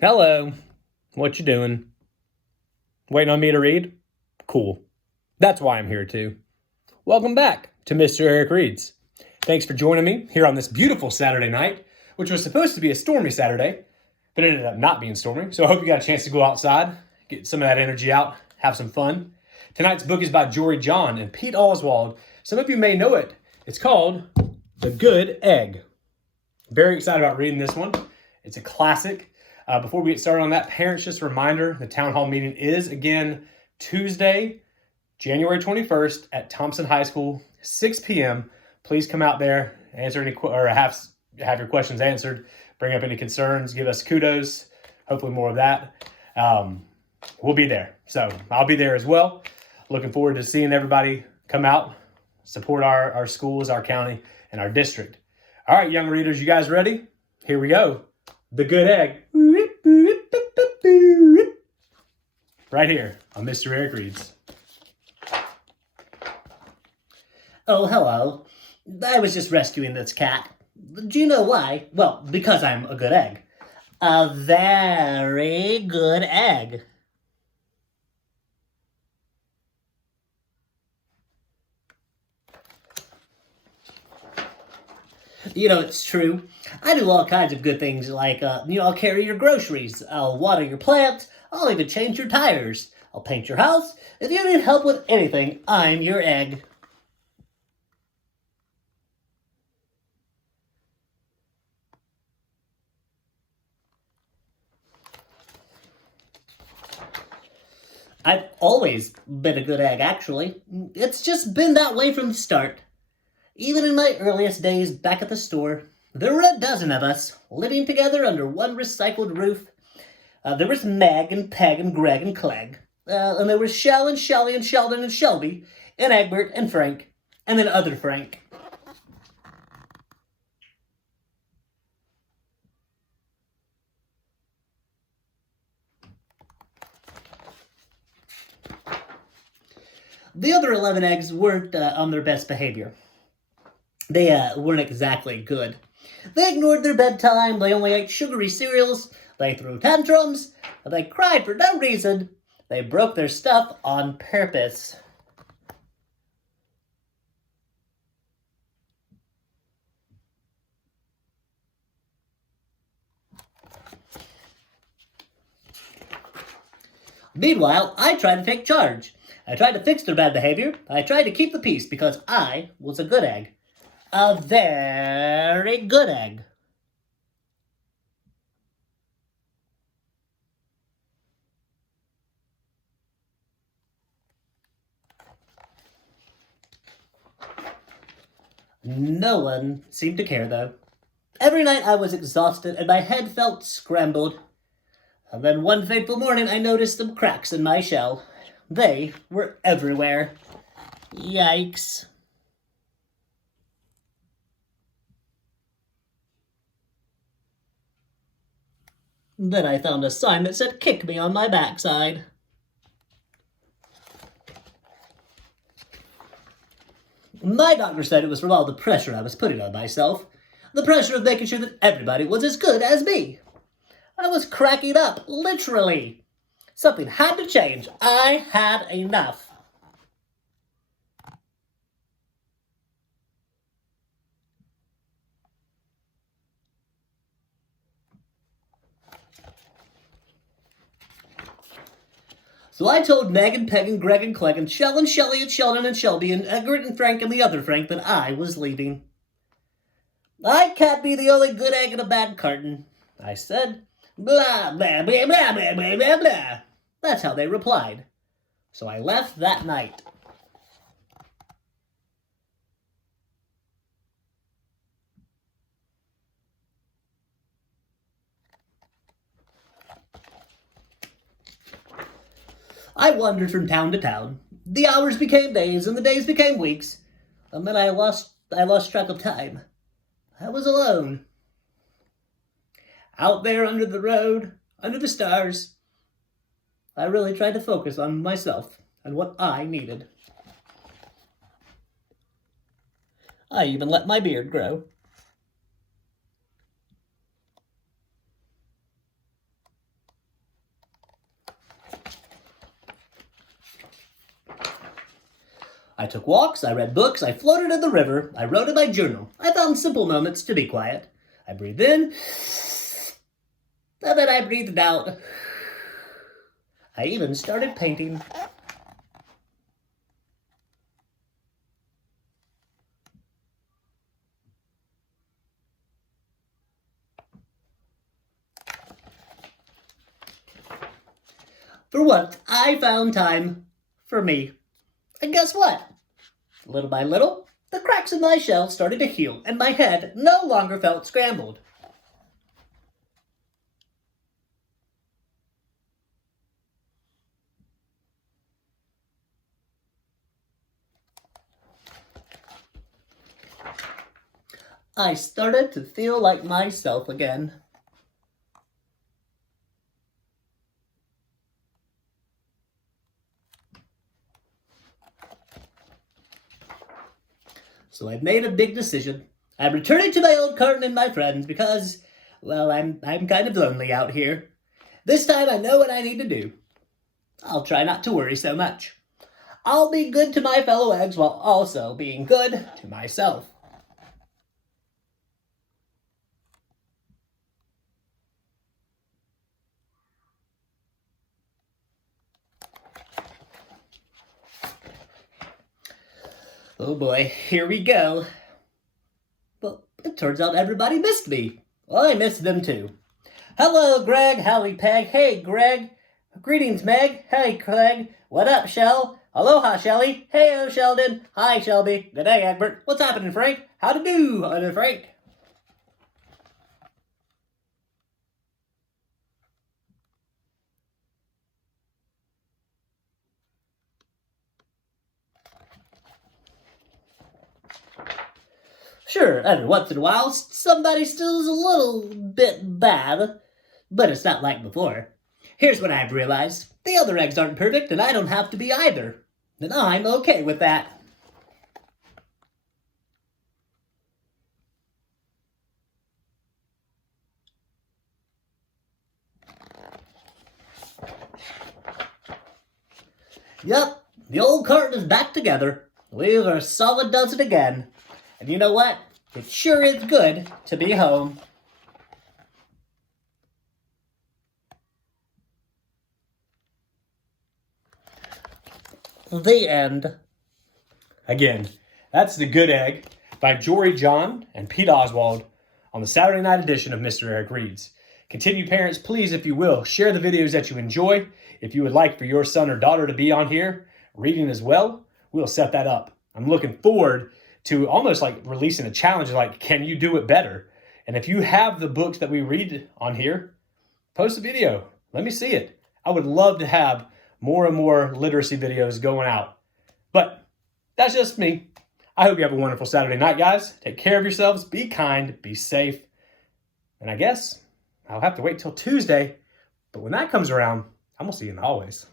Hello. What you doing? Waiting on me to read? Cool. That's why I'm here too. Welcome back to Mr. Eric Reads. Thanks for joining me here on this beautiful Saturday night, which was supposed to be a stormy Saturday, but ended up not being stormy. So I hope you got a chance to go outside, get some of that energy out, have some fun. Tonight's book is by Jory John and Pete Oswald. Some of you may know it. It's called The Good Egg. Very excited about reading this one. It's a classic. Before we get started on that, parents, just a reminder, the town hall meeting is again Tuesday, January 21st at Thompson High School, 6 p.m. Please come out there, answer any have your questions answered, bring up any concerns, give us kudos, hopefully more of that. We'll be there. So I'll be there as well. Looking forward to seeing everybody come out, support our schools, our county, and our district. All right, young readers, you guys ready? Here we go. The Good Egg. Right here on Mr. Eric Reads. Oh, hello. I was just rescuing this cat. Do you know why? Well, because I'm a good egg. A very good egg. You know, it's true. I do all kinds of good things like, I'll carry your groceries, I'll water your plants, I'll even change your tires, I'll paint your house. If you need help with anything, I'm your egg. I've always been a good egg, actually. It's just been that way from the start. Even in my earliest days back at the store, there were a dozen of us living together under one recycled roof. There was Meg and Peg and Greg and Clegg. And there was Shell and Shelly and Sheldon and Shelby and Egbert and Frank and then other Frank. The other 11 eggs weren't on their best behavior. They weren't exactly good. They ignored their bedtime, they only ate sugary cereals, they threw tantrums, they cried for no reason, they broke their stuff on purpose. Meanwhile, I tried to take charge. I tried to fix their bad behavior. I tried to keep the peace because I was a good egg. A very good egg. No one seemed to care, though. Every night I was exhausted and my head felt scrambled. And then one fateful morning I noticed some cracks in my shell. They were everywhere. Yikes. Then I found a sign that said kick me on my backside. My doctor said it was from all the pressure I was putting on myself. The pressure of making sure that everybody was as good as me. I was cracking up, literally. Something had to change. I had enough. So I told Meg and Peg and Greg and Clegg and Shell and Shelly and Sheldon and Shelby and Egbert and Frank and the other Frank that I was leaving. I can't be the only good egg in a bad carton, I said. Blah, blah, blah, blah, blah, blah, blah, blah. That's how they replied. So I left that night. I wandered from town to town. The hours became days, and the days became weeks. And then I lost track of time. I was alone. Out there under the road, under the stars. I really tried to focus on myself and what I needed. I even let my beard grow. I took walks, I read books, I floated in the river, I wrote in my journal. I found simple moments to be quiet. I breathed in, and then I breathed out. I even started painting. For once, I found time for me. And guess what? Little by little, the cracks in my shell started to heal, and my head no longer felt scrambled. I started to feel like myself again. So I made a big decision. I'm returning to my old carton and my friends because, well, I'm kind of lonely out here. This time I know what I need to do. I'll try not to worry so much. I'll be good to my fellow eggs while also being good to myself. Oh boy, here we go. Well, it turns out everybody missed me. Well, I missed them too. Hello, Greg. Howdy, Peg. Hey, Greg. Greetings, Meg. Hey, Craig. What up, Shell? Aloha, Shelly. Hey, Sheldon. Hi, Shelby. Good day, Egbert. What's happening, Frank? How to do, Frank? Sure, every once in a while, somebody steals a little bit bad, but it's not like before. Here's what I've realized. The other eggs aren't perfect, and I don't have to be either. And I'm okay with that. Yep, the old carton is back together. We've a solid dozen again. And you know what? It sure is good to be home. The end. Again, that's The Good Egg by Jory John and Pete Oswald on the Saturday night edition of Mr. Eric Reads. Continue, parents, please, if you will, share the videos that you enjoy. If you would like for your son or daughter to be on here reading as well, we'll set that up. I'm looking forward to almost like releasing a challenge like, can you do it better? And if you have the books that we read on here, post a video. Let me see it. I would love to have more and more literacy videos going out. But that's just me. I hope you have a wonderful Saturday night, guys. Take care of yourselves. Be kind. Be safe. And I guess I'll have to wait till Tuesday. But when that comes around, I'm going to see you in the hallways.